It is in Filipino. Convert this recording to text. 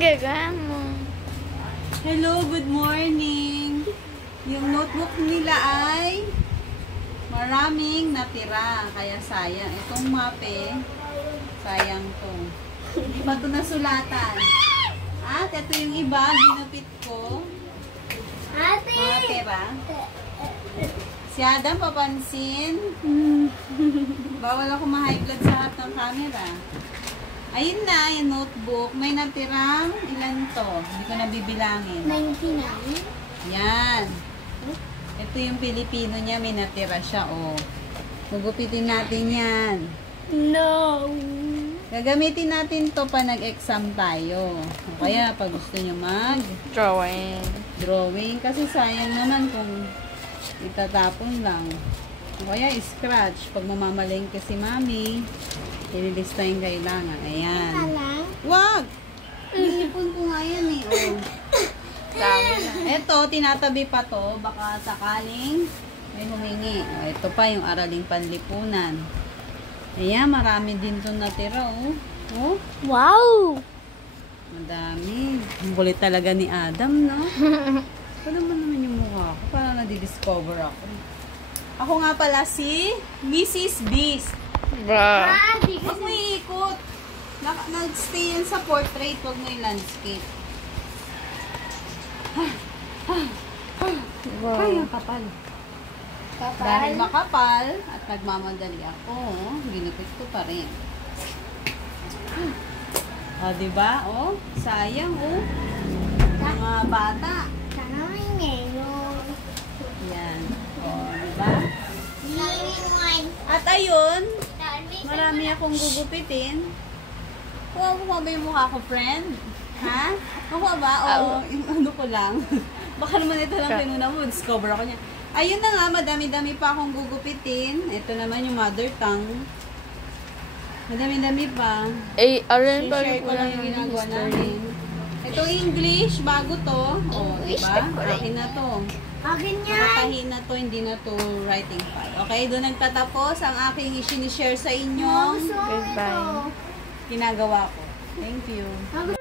gagawin mo? Hello, good morning. Yung notebook nila ay maraming natira. Kaya sayang. Itong mape, sayang to. Hindi pa ito nasulatan. At ito yung iba, ginupit ko. Ate! Mga pera. Si Adam, papansin. Bawal ako ma-high blood sa harap ng camera. Ayun na, yung notebook. May natirang ilan to? Hindi ko nabibilangin. 99? Yan. Ito yung Pilipino niya. May natira siya, oh. Gugupitin natin yan. No! Gagamitin natin to pa nag-exam tayo. O kaya, pag gusto nyo Drawing. kasi sayang naman kung itatapon lang. O kaya, scratch. Pag mamamalengke si mami, ililista yung kailangan. Ayan. Wag! Iipon ko nga yan eh. Oh. Dami na. Ito, tinatabi pa to. Baka sakaling may humingi. O, ito pa yung araling panlipunan. Ayan, marami din to natira. Oh. Oh, Wow! madami. Ang kulit talaga ni Adam, no? Ano naman yung mukha ko? Parang nadidiscover ako. Ako nga pala si Mrs. Beast. Bruh. Huwag mo iikot. Nag-stay yan sa portrait. Huwag mo yung landscape. Ay, ang kapal. Dahil makapal at nagmamadali ako, ginupit ko pa rin. O, diba? O, sayang, o. Mga bata. Sana may ngayon. Yan. O, diba? At ayun, marami akong gugupitin. Kuha mo ba yung mukha ko, friend? Ha? Kuha ba? O, yung ano ko lang. Baka naman ito lang pinuna mo. Discover ako niya. Ayun na nga, madami-dami pa akong gugupitin. Ito naman yung mother tongue. Madami-dami pa. Eh, alin ba I-share ko lang yung ginagawa namin. Ito English, bago to. O, diba? Akin na to. Akin Nakatahin na to, hindi na to writing file. Okay, doon nagtatapos ang aking i-share sa inyong Goodbye. ginagawa ko. Thank you.